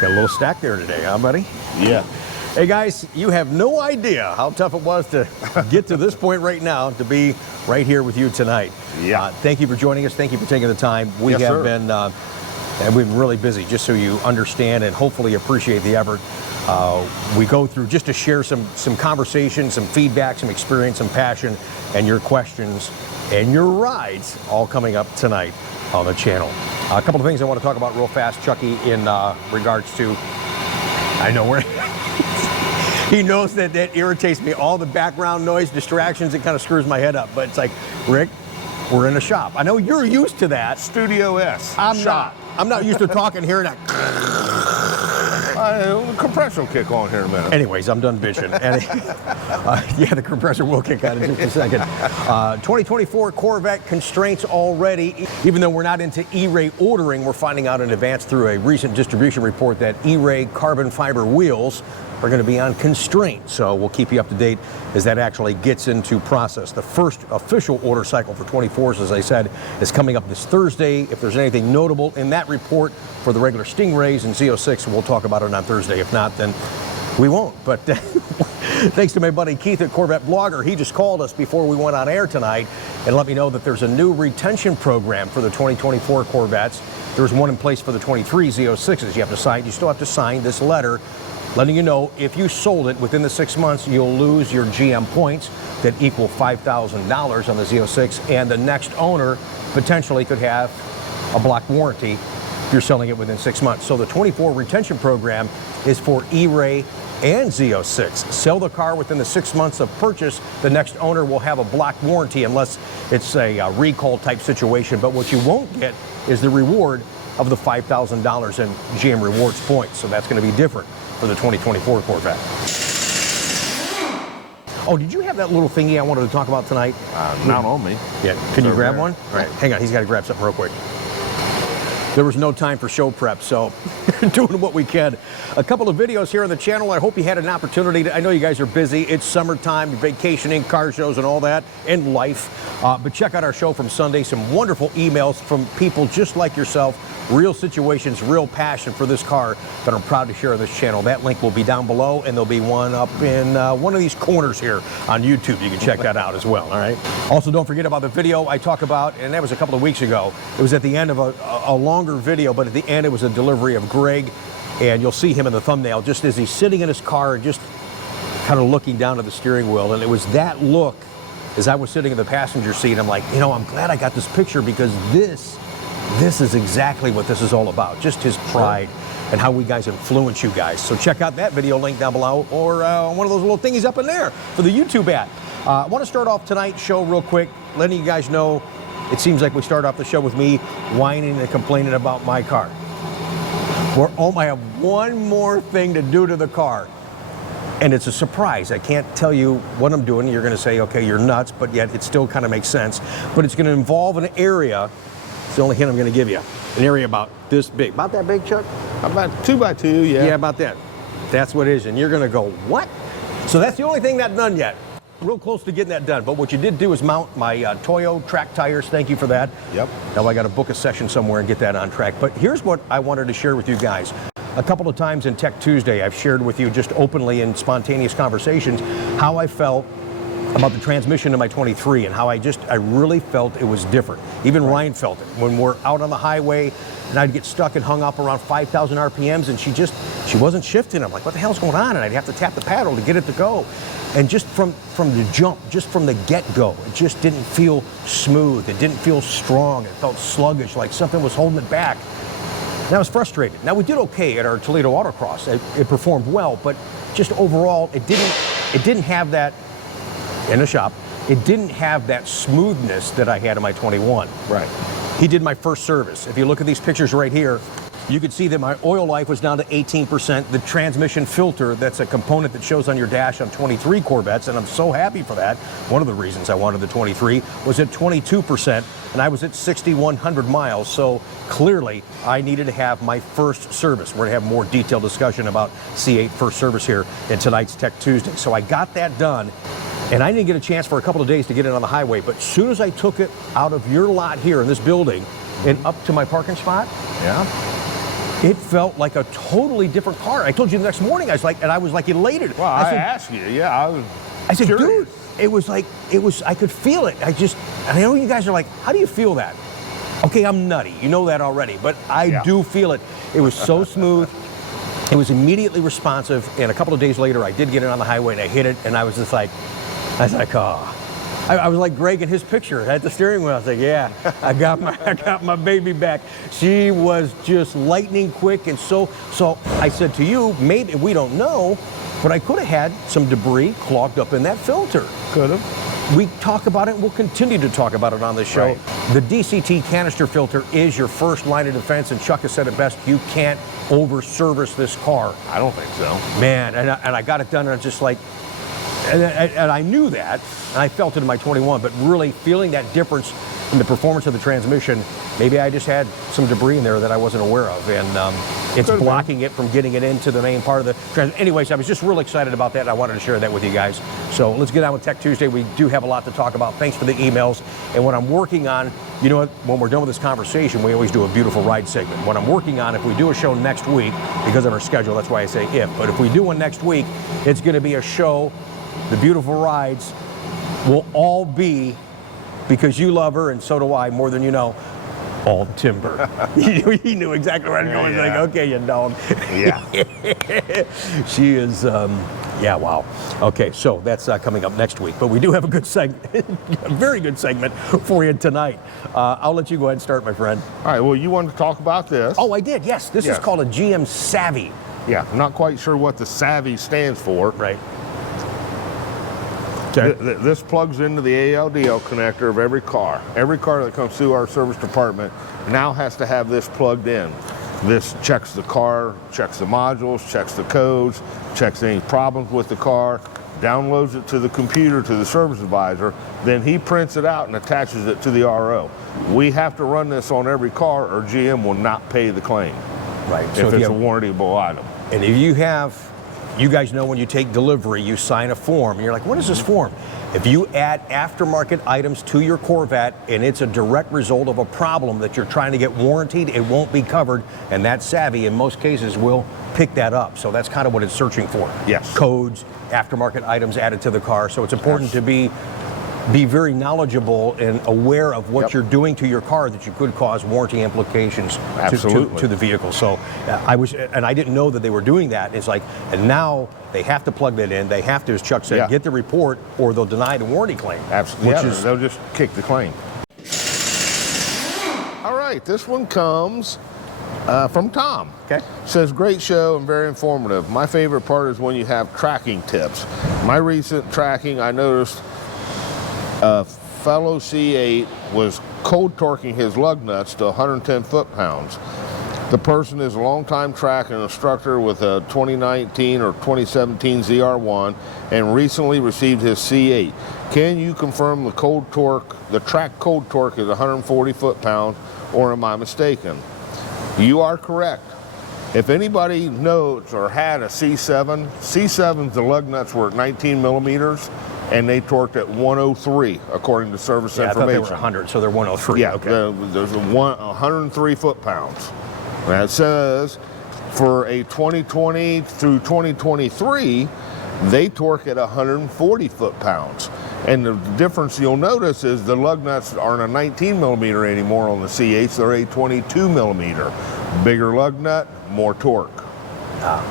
Got a little stack there today, huh, buddy? Yeah. Hey, guys, you have no idea how tough it was to get to this point right now, to be right here with you tonight. Yeah. Thank you for joining us. Thank you for taking the time. We Yes, have sir. been, and we've been really busy, just so you understand and hopefully appreciate the effort. We go through just to share some conversation, some feedback, some experience, some passion, and your questions and your rides all coming up tonight on the channel. A couple of things I want to talk about real fast, Chucky, in regards to, I know where, he knows that irritates me, all the background noise, distractions, it kind of screws my head up, but it's like, Rick, we're in a shop. I know you're used to that. Studio S. I'm shop. not. I'm not used to talking, hearing that. The compressor will kick on here in a minute. Anyways, I'm done bitching. Yeah, the compressor will kick on in just a second. 2024 Corvette constraints already. Even though we're not into E-Ray ordering, we're finding out in advance through a recent distribution report that E-Ray carbon fiber wheels are going to be on constraint. So we'll keep you up to date as that actually gets into process. The first official order cycle for 24s, as I said, is coming up this Thursday. If there's anything notable in that report for the regular Stingrays and Z06, we'll talk about it on Thursday. If not, then we won't. But thanks to my buddy Keith at Corvette Blogger. He just called us before we went on air tonight and let me know that there's a new retention program for the 2024 Corvettes. There's one in place for the 23 Z06s. You still have to sign this letter letting you know if you sold it within the 6 months, you'll lose your GM points that equal $5,000 on the Z06, and the next owner potentially could have a block warranty if you're selling it within 6 months. So the 24 retention program is for E-Ray and Z06. Sell the car within the 6 months of purchase, the next owner will have a block warranty unless it's a recall type situation. But what you won't get is the reward of the $5,000 in GM rewards points. So that's going to be different for the 2024 Corvette. Oh, did you have that little thingy I wanted to talk about tonight? Not on me. Yeah, can you grab there. one? All right, hang on, he's got to grab something real quick. There was no time for show prep, so doing what we can. A couple of videos here on the channel. I hope you had an opportunity to, I know you guys are busy. It's summertime, vacationing, car shows and all that, and life. But check out our show from Sunday. Some wonderful emails from people just like yourself. Real situations, real passion for this car that I'm proud to share on this channel. That link will be down below, and there'll be one up in one of these corners here on YouTube. You can check that out as well, all right? Also, don't forget about the video I talk about, and that was a couple of weeks ago. It was at the end of a longer video, but at the end it was a delivery of Greg, and you'll see him in the thumbnail just as he's sitting in his car and just kind of looking down at the steering wheel. And it was that look as I was sitting in the passenger seat. I'm like, you know, I'm glad I got this picture, because this is exactly what this is all about. Just his pride and how we guys influence you guys. So check out that video link down below, or one of those little thingies up in there for the YouTube ad. I want to start off tonight's show real quick, letting you guys know it seems like we start off the show with me whining and complaining about my car. I have one more thing to do to the car, and it's a surprise. I can't tell you what I'm doing. You're going to say, okay, you're nuts, but yet it still kind of makes sense. But it's going to involve an area. It's the only hint I'm going to give you. An area about this big. About that big, Chuck? About 2x2, yeah. Yeah, about that. That's what it is. And you're going to go, what? So that's the only thing not done yet. Real close to getting that done. But what you did do is mount my Toyo track tires. Thank you for that. Yep. Now I got to book a session somewhere and get that on track. But here's what I wanted to share with you guys. A couple of times in Tech Tuesday, I've shared with you just openly in spontaneous conversations how I felt about the transmission in my 23 and how I really felt it was different. Even Ryan felt it. When we're out on the highway and I'd get stuck and hung up around 5,000 RPMs and she wasn't shifting. I'm like, what the hell's going on? And I'd have to tap the paddle to get it to go. And just from the jump, just from the get-go, it just didn't feel smooth. It didn't feel strong. It felt sluggish, like something was holding it back. And I was frustrated. Now, we did okay at our Toledo Autocross. It performed well, but just overall, it didn't have that in the shop. It didn't have that smoothness that I had in my 21. Right. He did my first service. If you look at these pictures right here, you can see that my oil life was down to 18%. The transmission filter, that's a component that shows on your dash on 23 Corvettes, and I'm so happy for that. One of the reasons I wanted the 23 was at 22%, and I was at 6,100 miles, so clearly I needed to have my first service. We're going to have more detailed discussion about C8 first service here in tonight's Tech Tuesday. So I got that done, and I didn't get a chance for a couple of days to get it on the highway, but as soon as I took it out of your lot here in this building and up to my parking spot, yeah, It felt like a totally different car. I told you the next morning, I was like elated. Well, I asked you, yeah, I said, curious. dude, I could feel it. I know you guys are like, how do you feel that? Okay, I'm nutty. You know that already, but I do feel it. It was so smooth. It was immediately responsive, and a couple of days later, I did get it on the highway, and I hit it, and I was oh. I was like Greg in his picture at the steering wheel. I was like, yeah, I got my baby back. She was just lightning quick, and so I said to you, maybe, we don't know, but I could have had some debris clogged up in that filter. Could have. We talk about it, and we'll continue to talk about it on the show. Right. The DCT canister filter is your first line of defense, and Chuck has said it best, you can't over-service this car. I don't think so. Man, and I got it done, and I was just like, and I knew that, and I felt it in my 21, but really feeling that difference in the performance of the transmission, maybe I just had some debris in there that I wasn't aware of, and it's blocking it from getting it into the main part of the transmission. Anyways, I was just real excited about that, and I wanted to share that with you guys. So let's get on with Tech Tuesday. We do have a lot to talk about. Thanks for the emails. And what I'm working on, you know what, when we're done with this conversation, we always do a beautiful ride segment. What I'm working on, if we do a show next week, because of our schedule, that's why I say if, but if we do one next week, it's going to be a show. The beautiful rides will all be, because you love her and so do I, more than you know, all timber. He knew exactly where I was going. He's like, okay, you dog. Yeah. She is, yeah, wow. Okay, so that's coming up next week. But we do have a good segment, a very good segment for you tonight. I'll let you go ahead and start, my friend. All right, well, you wanted to talk about this. Oh, I did, yes. This is called a GM Savvy. Yeah, I'm not quite sure what the Savvy stands for. Right. This plugs into the ALDL connector of every car. Every car that comes through our service department now has to have this plugged in. This checks the car, checks the modules, checks the codes, checks any problems with the car, downloads it to the computer, to the service advisor, then he prints it out and attaches it to the RO. We have to run this on every car or GM will not pay the claim. Right. If it's a warrantable item. And if you have, you guys know when you take delivery, you sign a form, and you're like, what is this form? If you add aftermarket items to your Corvette and it's a direct result of a problem that you're trying to get warranted, it won't be covered, and that Savvy, in most cases, will pick that up. So that's kind of what it's searching for. Yes. Codes, aftermarket items added to the car. So it's important to be very knowledgeable and aware of what you're doing to your car that you could cause warranty implications to the vehicle. So I didn't know that they were doing that. It's like, and now they have to plug that in. They have to, as Chuck said, get the report or they'll deny the warranty claim. Absolutely. They'll just kick the claim. All right, this one comes from Tom. Okay. Says, great show and very informative. My favorite part is when you have tracking tips. My recent tracking, I noticed a fellow C8 was cold torquing his lug nuts to 110 foot-pounds. The person is a long-time tracking instructor with a 2019 or 2017 ZR1 and recently received his C8. Can you confirm the track cold torque is 140 foot-pounds, or am I mistaken? You are correct. If anybody knows or had a C7, C7's the lug nuts were at 19 millimeters, and they torqued at 103 according to service information. I thought they were 100, so they're 103. Yeah, okay. There's 103 foot-pounds. That says for a 2020 through 2023, they torque at 140 foot-pounds. And the difference you'll notice is the lug nuts aren't a 19 millimeter anymore on the C8s, they're a 22 millimeter. Bigger lug nut, more torque.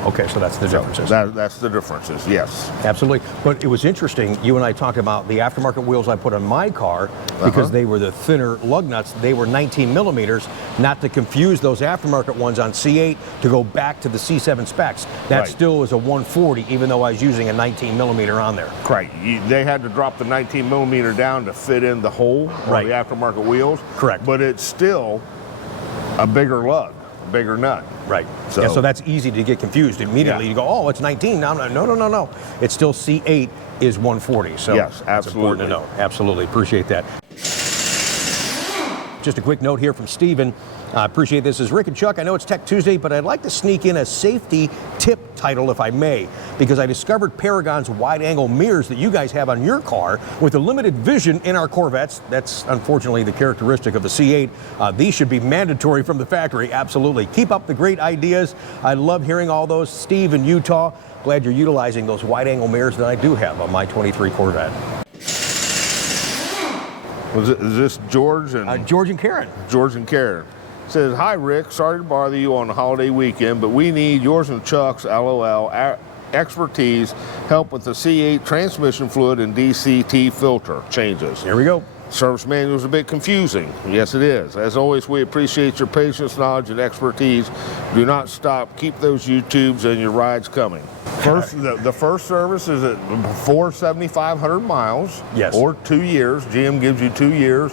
Okay, so that's the differences. That's the differences, yes. Absolutely. But it was interesting, you and I talked about the aftermarket wheels I put on my car because they were the thinner lug nuts. They were 19 millimeters, not to confuse those aftermarket ones on C8 to go back to the C7 specs. That still is a 140, even though I was using a 19 millimeter on there. Right. They had to drop the 19 millimeter down to fit in the hole on the aftermarket wheels. Correct. But it's still a bigger lug, a bigger nut. Right. So that's easy to get confused immediately. You go, oh, it's 19. No. It's still C8 is 140. So yes, absolutely. That's important to know. Absolutely. Appreciate that. Just a quick note here from Steven. I appreciate this. This is Rick and Chuck. I know it's Tech Tuesday, but I'd like to sneak in a safety tip title, if I may, because I discovered Paragon's wide-angle mirrors that you guys have on your car with a limited vision in our Corvettes. That's unfortunately the characteristic of the C8. These should be mandatory from the factory, absolutely. Keep up the great ideas. I love hearing all those. Steve in Utah, glad you're utilizing those wide-angle mirrors that I do have on my 23 Corvette. Is this George and George and Karen. George and Karen? Says, hi Rick, sorry to bother you on the holiday weekend, but we need yours and Chuck's LOL expertise help with the C8 transmission fluid and DCT filter changes. Here we go. Service manual is a bit confusing. Yes, it is. As always, we appreciate your patience, knowledge, and expertise. Do not stop. Keep those YouTubes and your rides coming. First, the first service is at before 7,500 miles. Yes. Or 2 years. GM gives you 2 years.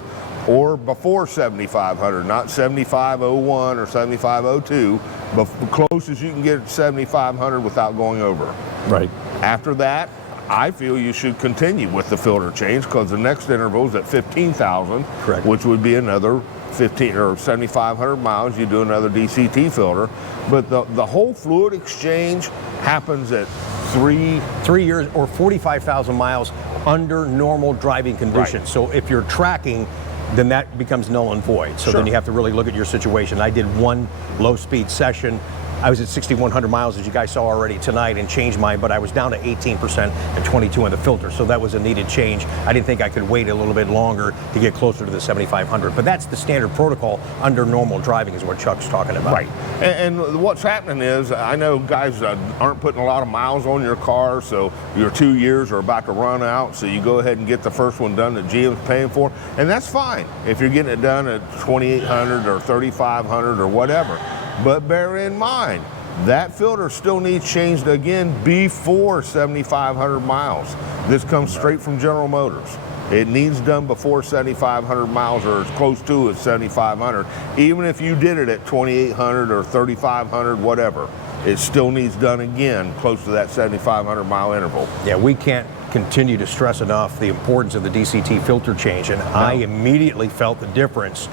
Or before 7,500, not 7,501 or 7,502, but close as you can get to 7,500 without going over. Right. After that, I feel you should continue with the filter change because the next interval is at 15,000, correct, which would be another 15 or 7,500 miles. You do another DCT filter, but the whole fluid exchange happens at 3 years or 45,000 miles under normal driving conditions. Right. So if you're tracking, then that becomes null and void. So then you have to really look at your situation. I did one low-speed session. I was at 6,100 miles, as you guys saw already tonight, and changed mine, but I was down to 18% and 22 in the filter, so that was a needed change. I didn't think I could wait a little bit longer to get closer to the 7,500, but that's the standard protocol under normal driving is what Chuck's talking about. Right, and what's happening is, I know guys aren't putting a lot of miles on your car, so your 2 years are about to run out, so you go ahead and get the first one done that GM's paying for, and that's fine if you're getting it done at 2,800 or 3,500 or whatever. But bear in mind, that filter still needs changed again before 7,500 miles. This comes straight from General Motors. It needs done before 7,500 miles or as close to as 7,500. Even if you did it at 2,800 or 3,500, whatever, it still needs done again close to that 7,500 mile interval. Yeah, we can't continue to stress enough the importance of the DCT filter change, and I immediately felt the difference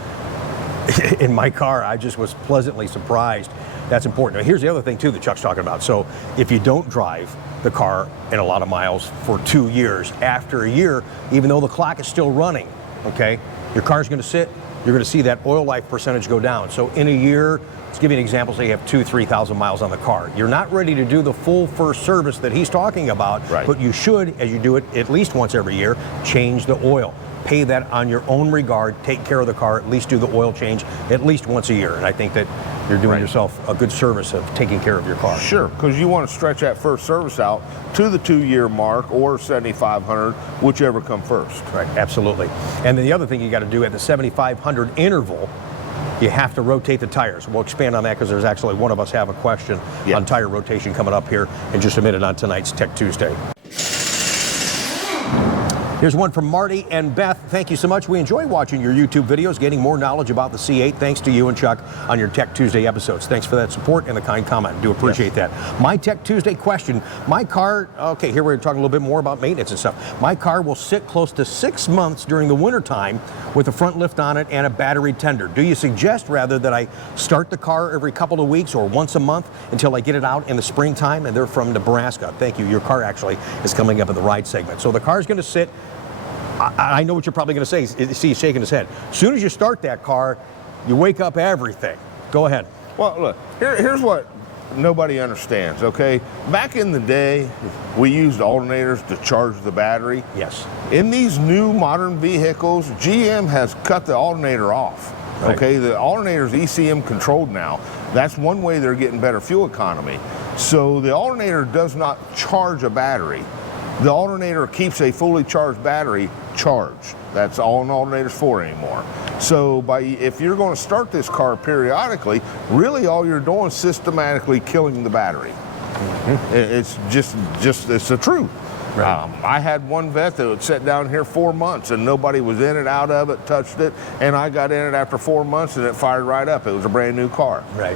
in my car. I just was pleasantly surprised. That's important. Now, here's the other thing too that Chuck's talking about. So if you don't drive the car in a lot of miles for 2 years, after a year, even though the clock is still running, okay, your car's going to sit, you're going to see that oil life percentage go down. So in a year, let's give you an example, say you have 2,000 to 3,000 miles on the car. You're not ready to do the full first service that he's talking about, but you should, as you do it at least once every year, change the oil. Pay that on your own regard, take care of the car, at least do the oil change at least once a year. And I think that you're doing yourself a good service of taking care of your car. Sure, because you want to stretch that first service out to the 2 year mark or 7,500, whichever come first. Right, absolutely. And then the other thing you got to do at the 7,500 interval, you have to rotate the tires. We'll expand on that because there's actually one of us have a question on tire rotation coming up here in just a minute on tonight's Tech Tuesday. Here's one from Marty and Beth. Thank you so much. We enjoy watching your YouTube videos, getting more knowledge about the C8. Thanks to you and Chuck on your Tech Tuesday episodes. Thanks for that support and the kind comment. Do appreciate that. My Tech Tuesday question. My car, okay, here we're talking a little bit more about maintenance and stuff. My car will sit close to 6 months during the winter time with a front lift on it and a battery tender. Do you suggest rather that I start the car every couple of weeks or once a month until I get it out in the springtime? And they're from Nebraska. Thank you. Your car actually is coming up in the ride segment. So the car's going to sit. I know what you're probably going to say. See, he's shaking his head. As soon as you start that car, you wake up everything. Go ahead. Well, look, here's what nobody understands, okay? Back in the day, we used alternators to charge the battery. Yes. In these new modern vehicles, GM has cut the alternator off. Okay, the alternator's ECM controlled now. That's one way they're getting better fuel economy. So the alternator does not charge a battery. The alternator keeps a fully charged battery charged. That's all an alternator's for anymore. So if you're going to start this car periodically, really all you're doing is systematically killing the battery. It's it's the truth. Right. I had one vet that would sit down here 4 months and nobody was in it, out of it, touched it, and I got in it after 4 months and it fired right up. It was a brand new car. Right.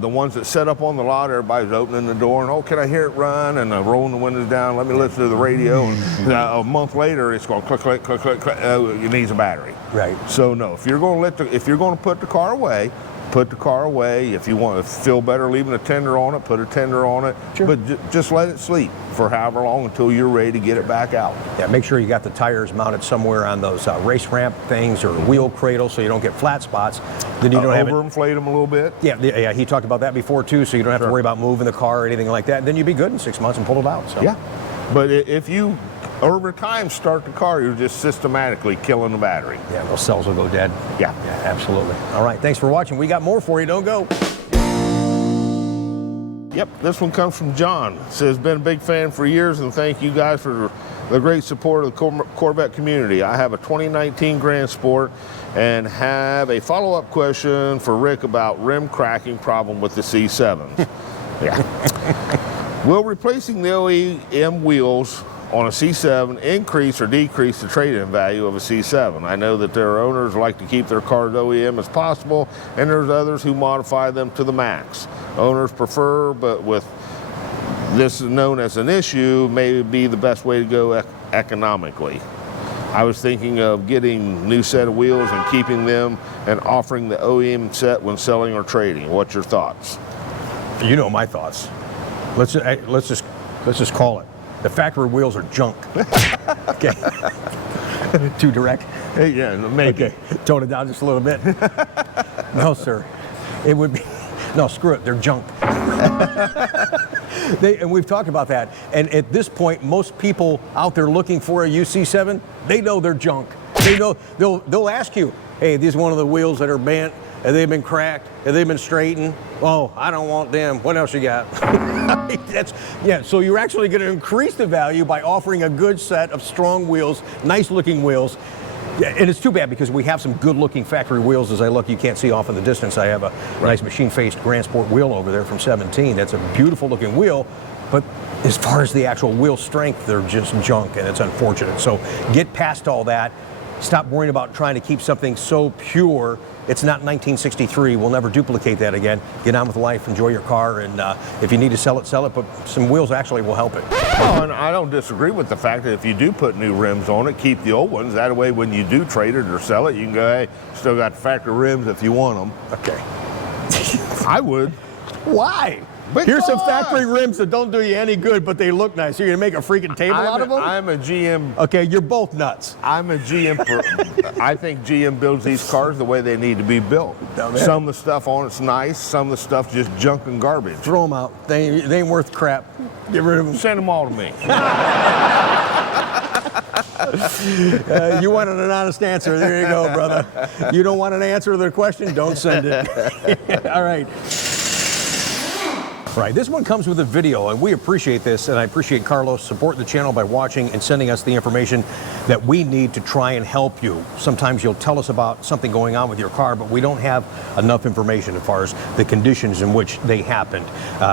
The ones that set up on the lot, everybody's opening the door and, oh, can I hear it run? And rolling the windows down, let me listen to the radio. And a month later, it's going click, click, click, click, click. It needs a battery. Right. So no, if you're going to put the car away, put the car away. If you want to feel better leaving a tender on it, put a tender on it. Sure. But just let it sleep for however long until you're ready to get it back out. Yeah, make sure you got the tires mounted somewhere on those race ramp things or wheel cradle so you don't get flat spots. Then you don't have overinflate them a little bit. Yeah, he talked about that before too, so you don't have to worry about moving the car or anything like that. Then you'd be good in 6 months and pull it out. So. Yeah, but if you over time start the car, you're just systematically killing the battery. Yeah, those cells will go dead. Yeah, absolutely. All right, thanks for watching. We got more for you. Don't go. Yep, this one comes from John. Says, been a big fan for years and thank you guys for the great support of the Corvette community. I have a 2019 Grand Sport and have a follow-up question for Rick about rim cracking problem with the C7s. Yeah. Will replacing the OEM wheels on a C7 increase or decrease the trade-in value of a C7? I know that there are owners who like to keep their cars OEM as possible, and there's others who modify them to the max. Owners prefer, but with this is known as an issue, may be the best way to go economically. I was thinking of getting a new set of wheels and keeping them and offering the OEM set when selling or trading. What's your thoughts? You know my thoughts. Let's just call it. The factory wheels are junk. Okay. Too direct? Hey, yeah, maybe. Okay. Tone it down just a little bit. No, sir. It would be. No, screw it. They're junk. And we've talked about that. And at this point, most people out there looking for a UC7, they know they're junk. They know they'll ask you, hey, these are one of the wheels that are bent. Have they been cracked? Have they been straightened? Oh, I don't want them. What else you got? So you're actually going to increase the value by offering a good set of strong wheels, nice looking wheels. And it's too bad because we have some good looking factory wheels. As I look, you can't see off in the distance. I have a nice machine faced Grand Sport wheel over there from 17. That's a beautiful looking wheel. But as far as the actual wheel strength, they're just junk, and it's unfortunate. So get past all that. Stop worrying about trying to keep something so pure. It's not 1963. We'll never duplicate that again. Get on with life, enjoy your car, and if you need to sell it, but some wheels actually will help it. Oh, and I don't disagree with the fact that if you do put new rims on it, keep the old ones. That way when you do trade it or sell it, you can go, hey, still got the factory rims if you want them. Okay. I would. Why? Because here's some factory rims that don't do you any good, but they look nice. You're going to make a freaking table out of them? I'm a GM. Okay, you're both nuts. I'm a GM. I think GM builds these cars the way they need to be built. Some of the stuff on it's nice. Some of the stuff just junk and garbage. Throw them out. They ain't worth crap. Get rid of them. Send them all to me. You wanted an honest answer. There you go, brother. You don't want an answer to the question? Don't send it. All right. Right, this one comes with a video, and we appreciate this, and I appreciate Carlos supporting the channel by watching and sending us the information that we need to try and help you. Sometimes you'll tell us about something going on with your car, but we don't have enough information as far as the conditions in which they happened.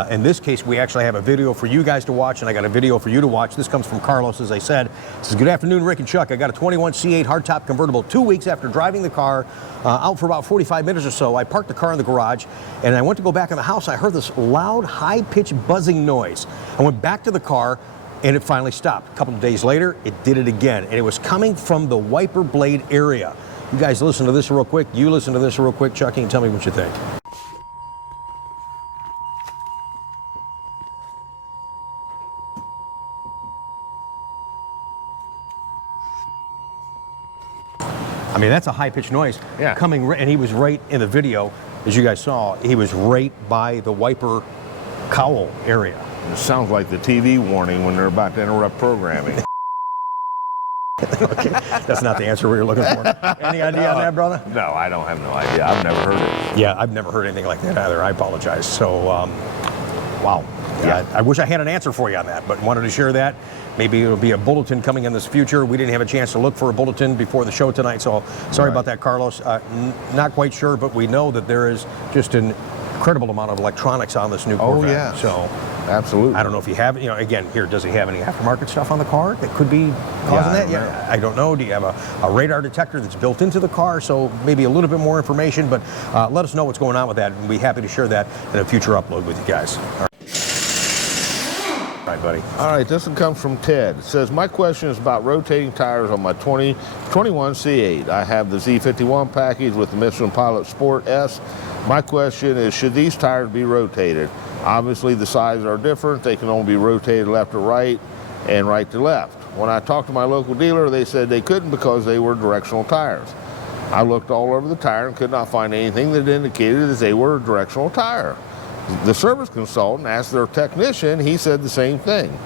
In this case, we actually have a video for you guys to watch, and I got a video for you to watch. This comes from Carlos, as I said. It says, good afternoon, Rick and Chuck. I got a 21 C8 hardtop convertible 2 weeks after driving the car out for about 45 minutes or so. I parked the car in the garage, and I went to go back in the house. I heard this loud, high-pitched buzzing noise. I went back to the car, and it finally stopped. A couple of days later, it did it again, and it was coming from the wiper blade area. You guys listen to this real quick. You listen to this real quick, Chucky, and tell me what you think. I mean, that's a high-pitched noise coming, and he was right in the video, as you guys saw. He was right by the wiper cowl area. It sounds like the TV warning when they're about to interrupt programming. Okay, that's not the answer we were looking for. Any idea on that, brother? No, I don't have no idea. I've never heard it. Yeah, I've never heard anything like that either. I apologize. So, wow. Yeah, I wish I had an answer for you on that, but wanted to share that. Maybe it'll be a bulletin coming in this future. We didn't have a chance to look for a bulletin before the show tonight, so sorry about that, Carlos. Not quite sure, but we know that there is just an incredible amount of electronics on this new Corvette. Oh, yeah. So, absolutely. I don't know if you have, again, here, does he have any aftermarket stuff on the car that could be causing that? Yeah, I don't know. Do you have a radar detector that's built into the car? So maybe a little bit more information, but let us know what's going on with that, and we'll be happy to share that in a future upload with you guys. All right. right, buddy. All right, this one comes from Ted. It says, my question is about rotating tires on my 2021 C8. I have the Z51 package with the Michelin Pilot Sport S. My question is, should these tires be rotated? Obviously, the sizes are different. They can only be rotated left to right and right to left. When I talked to my local dealer, they said they couldn't because they were directional tires. I looked all over the tire and could not find anything that indicated that they were a directional tire. The service consultant asked their technician, he said the same thing.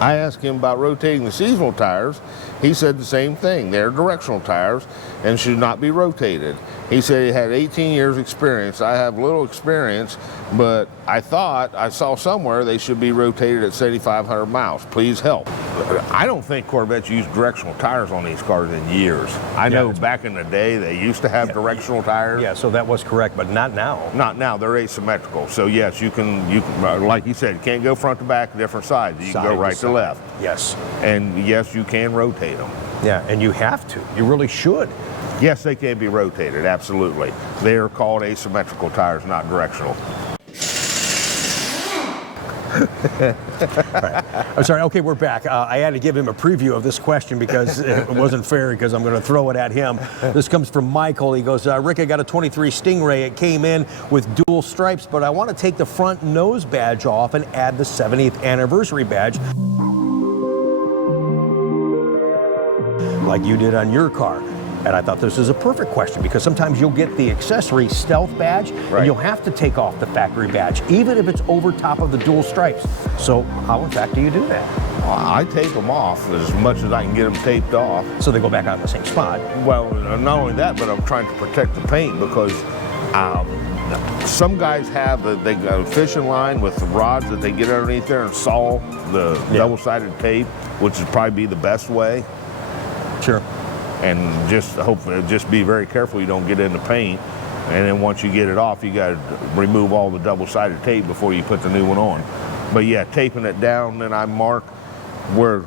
I asked him about rotating the seasonal tires. He said the same thing. They're directional tires and should not be rotated. He said he had 18 years experience. I have little experience, but I thought I saw somewhere they should be rotated at 7,500 miles. Please help. I don't think Corvettes used directional tires on these cars in years. I know back in the day they used to have directional tires. Yeah, so that was correct, but not now. Not now. They're asymmetrical. So yes, you can like you said, you can't go front to back, different sides. You can go right to left. Yes. And yes, you can rotate them. Yeah, and you have to. You really should. Yes, they can be rotated, absolutely. They are called asymmetrical tires, not directional. Right. I'm sorry. Okay, we're back. I had to give him a preview of this question because it wasn't fair because I'm going to throw it at him. This comes from Michael. He goes, Rick, I got a 23 Stingray. It came in with dual stripes, but I want to take the front nose badge off and add the 70th anniversary badge like you did on your car. And I thought this was a perfect question because sometimes you'll get the accessory stealth badge and you'll have to take off the factory badge, even if it's over top of the dual stripes. So how in fact do you do that? I tape them off as much as I can get them taped off. So they go back on the same spot? Well, not only that, but I'm trying to protect the paint because some guys have they got a fishing line with the rods that they get underneath there and saw the double-sided tape, which would probably be the best way. Sure. And just be very careful you don't get in the paint. And then once you get it off, you got to remove all the double-sided tape before you put the new one on. But yeah, taping it down, then I mark where,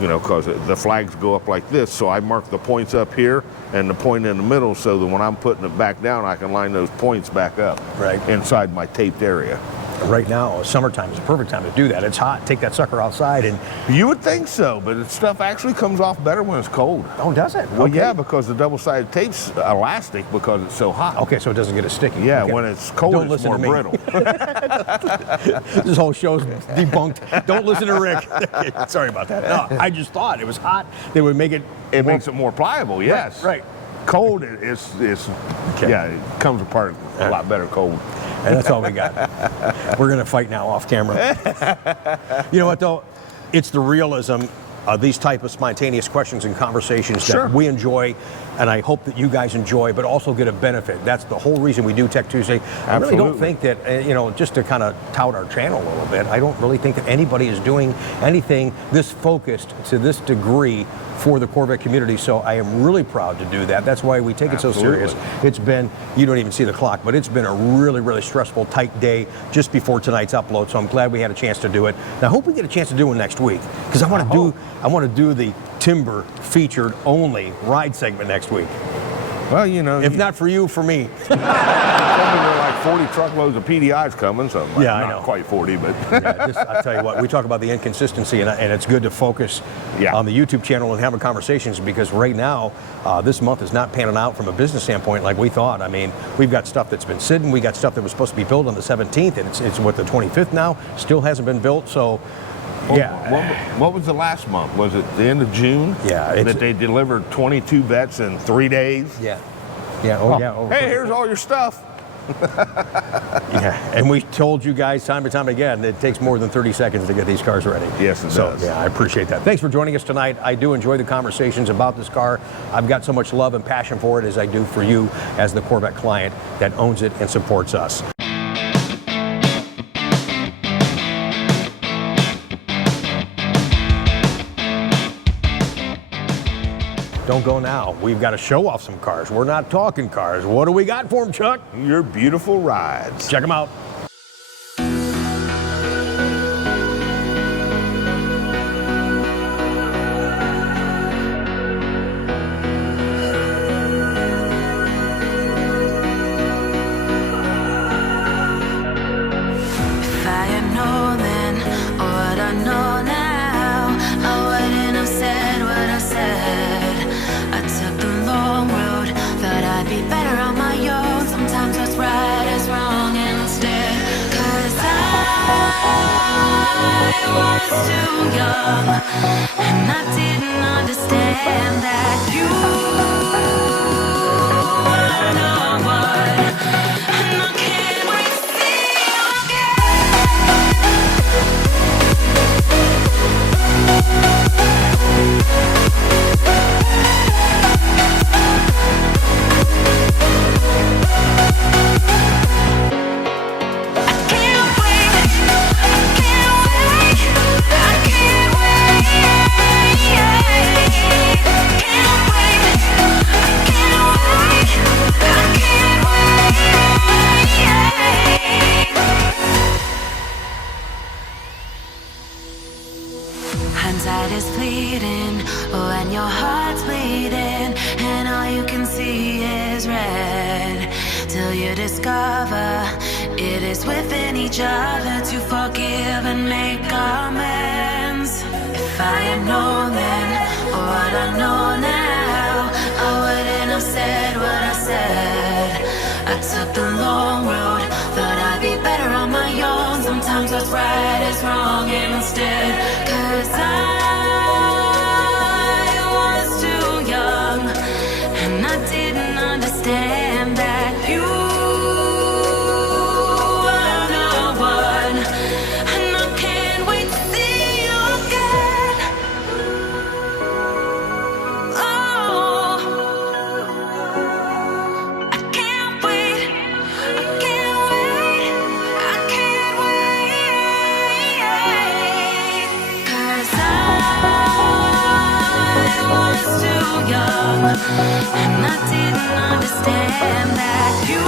because the flags go up like this, so I mark the points up here and the point in the middle so that when I'm putting it back down, I can line those points back up inside my taped area. Right now, summertime is the perfect time to do that. It's hot. Take that sucker outside and... You would think so, but the stuff actually comes off better when it's cold. Oh, does it? Well, yeah, because the double-sided tape's elastic because it's so hot. Okay, so it doesn't get as sticky. Yeah, when it's cold, it's more brittle. This whole show's debunked. Don't listen to Rick. Sorry about that. No, I just thought it was hot. They would make it... It makes it more pliable, yes. Right. Cold yeah, it comes apart a lot better cold. And that's all we got. We're going to fight now off camera. You know what, though? It's the realism of these type of spontaneous questions and conversations that we enjoy, and I hope that you guys enjoy, but also get a benefit. That's the whole reason we do Tech Tuesday. I really don't think that, just to kind of tout our channel a little bit, I don't really think that anybody is doing anything this focused to this degree for the Corvette community, so I am really proud to do that. That's why we take it so serious. It's been, you don't even see the clock, but it's been a really, really stressful, tight day just before tonight's upload, so I'm glad we had a chance to do it. And I hope we get a chance to do it next week, because I want to do the Timber featured only ride segment next week. Well, if not for you, for me. There were like 40 truckloads of PDIs coming, so I know. Not quite 40, but I'll tell you what, we talk about the inconsistency, and it's good to focus on the YouTube channel and having conversations, because right now, this month is not panning out from a business standpoint like we thought. I mean, we've got stuff that's been sitting, we got stuff that was supposed to be built on the 17th, and it's what, the 25th now, still hasn't been built, so what was the last month? Was it the end of June? Yeah. That they delivered 22 vets in 3 days? Yeah. Hey, here's all your stuff. And we told you guys time and time again, it takes more than 30 seconds to get these cars ready. Yes, it does. Yeah, I appreciate that. Thanks for joining us tonight. I do enjoy the conversations about this car. I've got so much love and passion for it as I do for you as the Corvette client that owns it and supports us. Don't go now. We've got to show off some cars. We're not talking cars. What do we got for them, Chuck? Your beautiful rides. Check them out. If I had known then what was too young, and I didn't understand that you were the one, and I can't wait to see you hindsight is fleeting, oh, and your heart's bleeding, and all you can see is red, till you discover it is within each other to forgive and make amends. If I had known then, or what I know now, I wouldn't have said what I said. I took the long road, thought I'd be better on my own. Sometimes what's right is wrong instead, 'cause I was too young, and I didn't understand that you were the one, and I can't wait to see you again. Oh, I can't wait, I can't wait, I can't wait, 'cause I was too young, and I didn't understand that you